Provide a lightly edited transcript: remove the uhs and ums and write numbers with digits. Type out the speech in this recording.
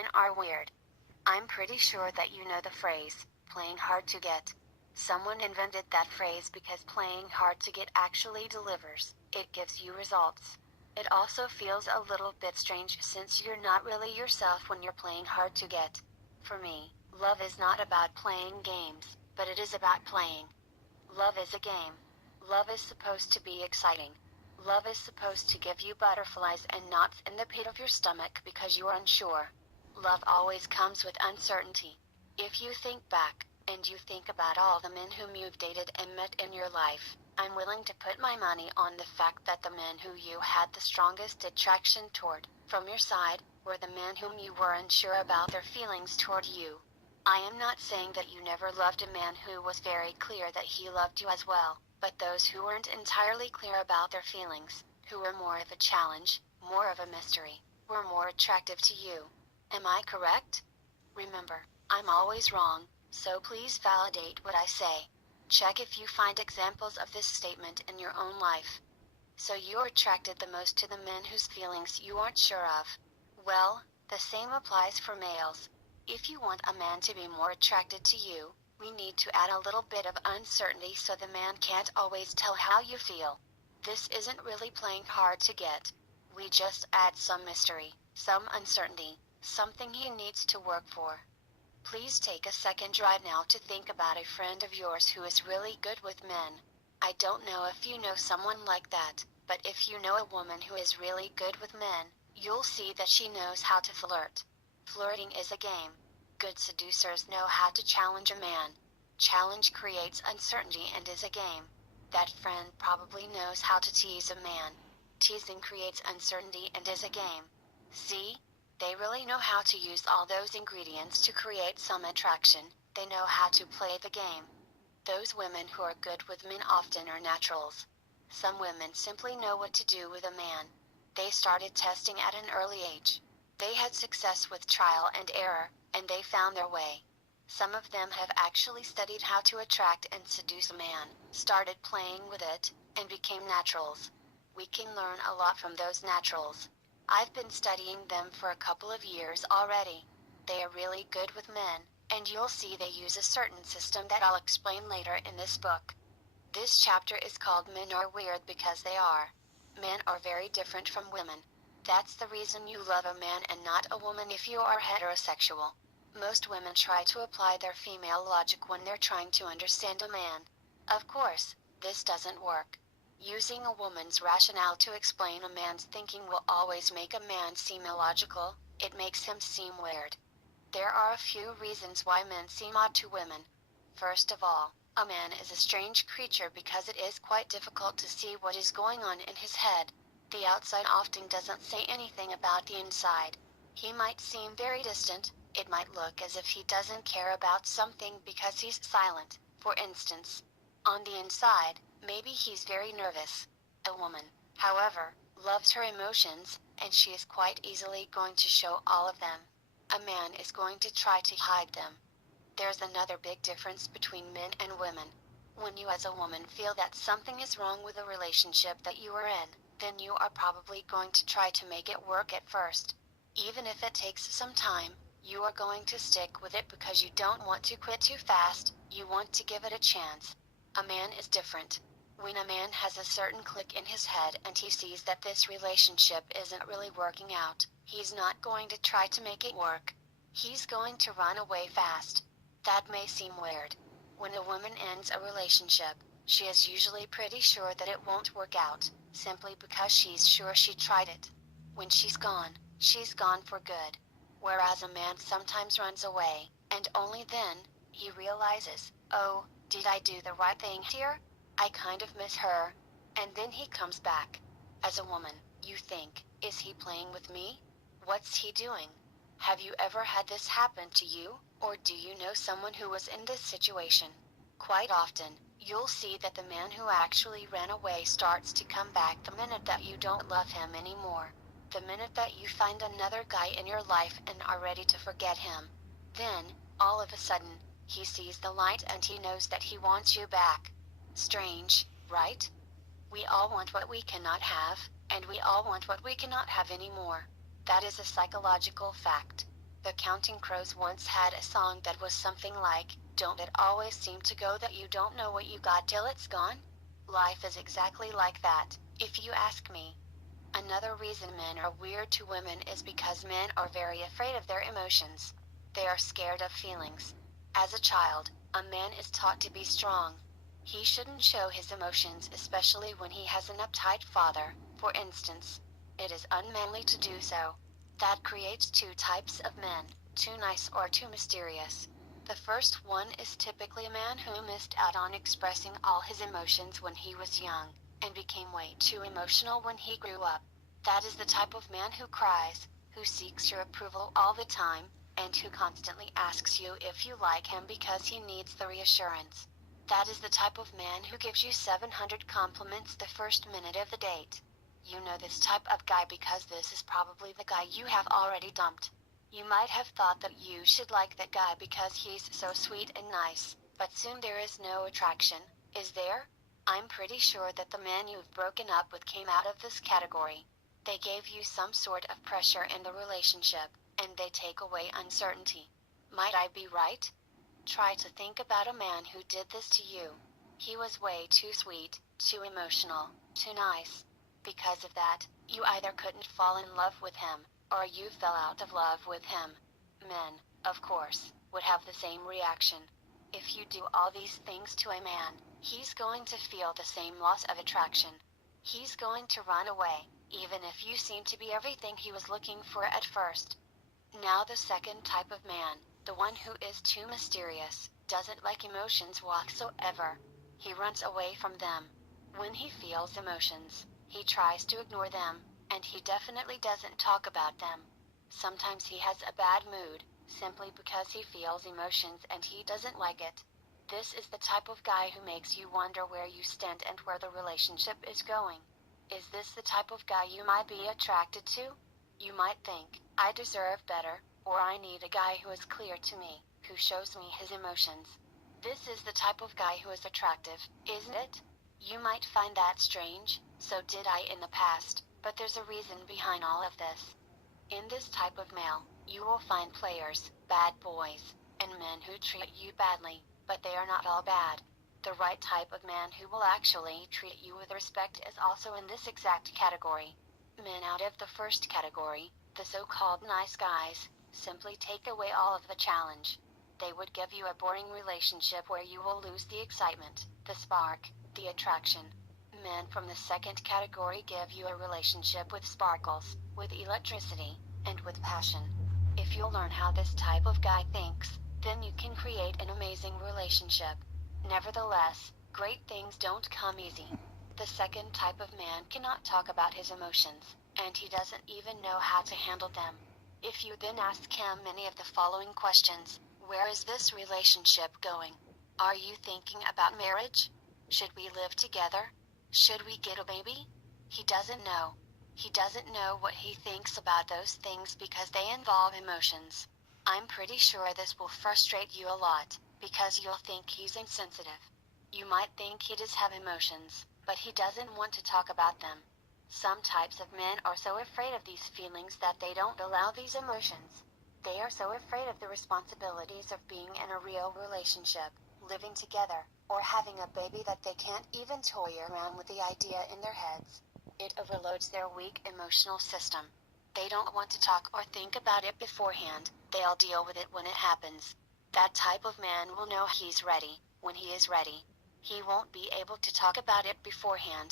Men are weird. I'm pretty sure that you know the phrase, playing hard to get. Someone invented that phrase because playing hard to get actually delivers. It gives you results. It also feels a little bit strange since you're not really yourself when you're playing hard to get. For me, love is not about playing games, but it is about playing. Love is a game. Love is supposed to be exciting. Love is supposed to give you butterflies and knots in the pit of your stomach because you are unsure. Love always comes with uncertainty. If you think back, and you think about all the men whom you've dated and met in your life, I'm willing to put my money on the fact that the men who you had the strongest attraction toward, from your side, were the men whom you were unsure about their feelings toward you. I am not saying that you never loved a man who was very clear that he loved you as well, but those who weren't entirely clear about their feelings, who were more of a challenge, more of a mystery, were more attractive to you. Am I correct? Remember, I'm always wrong, so please validate what I say. Check if you find examples of this statement in your own life. So you're attracted the most to the men whose feelings you aren't sure of. Well, the same applies for males. If you want a man to be more attracted to you, we need to add a little bit of uncertainty so the man can't always tell how you feel. This isn't really playing hard to get. We just add some mystery, some uncertainty, something he needs to work for. Please take a second right now to think about a friend of yours who is really good with men. I don't know if you know someone like that, but if you know a woman who is really good with men, you'll see that she knows how to flirt. Flirting is a game. Good seducers know how to challenge a man. Challenge creates uncertainty and is a game. That friend probably knows how to tease a man. Teasing creates uncertainty and is a game. See? They really know how to use all those ingredients to create some attraction. They know how to play the game. Those women who are good with men often are naturals. Some women simply know what to do with a man. They started testing at an early age. They had success with trial and error, and they found their way. Some of them have actually studied how to attract and seduce a man, started playing with it, and became naturals. We can learn a lot from those naturals. I've been studying them for a couple of years already. They are really good with men, and you'll see they use a certain system that I'll explain later in this book. This chapter is called Men Are Weird because they are. Men are very different from women. That's the reason you love a man and not a woman if you are heterosexual. Most women try to apply their female logic when they're trying to understand a man. Of course, this doesn't work. Using a woman's rationale to explain a man's thinking will always make a man seem illogical. It makes him seem weird. There are a few reasons why men seem odd to women. First of all, a man is a strange creature because it is quite difficult to see what is going on in his head. The outside often doesn't say anything about the inside. He might seem very distant. It might look as if he doesn't care about something because he's silent, for instance. On the inside, maybe he's very nervous. A woman, however, loves her emotions, and she is quite easily going to show all of them. A man is going to try to hide them. There's another big difference between men and women. When you as a woman feel that something is wrong with a relationship that you are in, then you are probably going to try to make it work at first. Even if it takes some time, you are going to stick with it because you don't want to quit too fast, you want to give it a chance. A man is different. When a man has a certain click in his head and he sees that this relationship isn't really working out, he's not going to try to make it work. He's going to run away fast. That may seem weird. When a woman ends a relationship, she is usually pretty sure that it won't work out, simply because she's sure she tried it. When she's gone for good. Whereas a man sometimes runs away, and only then, he realizes, oh, did I do the right thing here? I kind of miss her. And then he comes back. As a woman, you think, is he playing with me? What's he doing? Have you ever had this happen to you, or do you know someone who was in this situation? Quite often, you'll see that the man who actually ran away starts to come back the minute that you don't love him anymore. The minute that you find another guy in your life and are ready to forget him. Then, all of a sudden, he sees the light and he knows that he wants you back. Strange, right? We all want what we cannot have, and we all want what we cannot have anymore. That is a psychological fact. The Counting Crows once had a song that was something like, "Don't it always seem to go that you don't know what you got till it's gone?" Life is exactly like that, if you ask me. Another reason men are weird to women is because men are very afraid of their emotions. They are scared of feelings. As a child, a man is taught to be strong. He shouldn't show his emotions, especially when he has an uptight father, for instance. It is unmanly to do so. That creates two types of men, too nice or too mysterious. The first one is typically a man who missed out on expressing all his emotions when he was young, and became way too emotional when he grew up. That is the type of man who cries, who seeks your approval all the time, and who constantly asks you if you like him because he needs the reassurance. That is the type of man who gives you 700 compliments the first minute of the date. You know this type of guy because this is probably the guy you have already dumped. You might have thought that you should like that guy because he's so sweet and nice, but soon there is no attraction, is there? I'm pretty sure that the man you've broken up with came out of this category. They gave you some sort of pressure in the relationship, and they take away uncertainty. Might I be right? Try to think about a man who did this to you. He was way too sweet, too emotional, too nice. Because of that, you either couldn't fall in love with him, or you fell out of love with him. Men, of course, would have the same reaction. If you do all these things to a man, he's going to feel the same loss of attraction. He's going to run away, even if you seem to be everything he was looking for at first. Now the second type of man, the one who is too mysterious, doesn't like emotions whatsoever. He runs away from them. When he feels emotions, he tries to ignore them, and he definitely doesn't talk about them. Sometimes he has a bad mood, simply because he feels emotions and he doesn't like it. This is the type of guy who makes you wonder where you stand and where the relationship is going. Is this the type of guy you might be attracted to? You might think, I deserve better, or I need a guy who is clear to me, who shows me his emotions. This is the type of guy who is attractive, isn't it? You might find that strange, so did I in the past, but there's a reason behind all of this. In this type of male, you will find players, bad boys, and men who treat you badly, but they are not all bad. The right type of man who will actually treat you with respect is also in this exact category. Men out of the first category, the so-called nice guys, simply take away all of the challenge. They would give you a boring relationship where you will lose the excitement, the spark, the attraction. Men from the second category give you a relationship with sparkles, with electricity, and with passion. If you'll learn how this type of guy thinks, then you can create an amazing relationship. Nevertheless, great things don't come easy. The second type of man cannot talk about his emotions, and he doesn't even know how to handle them. If you then ask him many of the following questions, where is this relationship going? Are you thinking about marriage? Should we live together? Should we get a baby? He doesn't know. He doesn't know what he thinks about those things because they involve emotions. I'm pretty sure this will frustrate you a lot, because you'll think he's insensitive. You might think he does have emotions, but he doesn't want to talk about them. Some types of men are so afraid of these feelings that they don't allow these emotions. They are so afraid of the responsibilities of being in a real relationship, living together, or having a baby that they can't even toy around with the idea in their heads. It overloads their weak emotional system. They don't want to talk or think about it beforehand, they'll deal with it when it happens. That type of man will know he's ready, when he is ready. He won't be able to talk about it beforehand,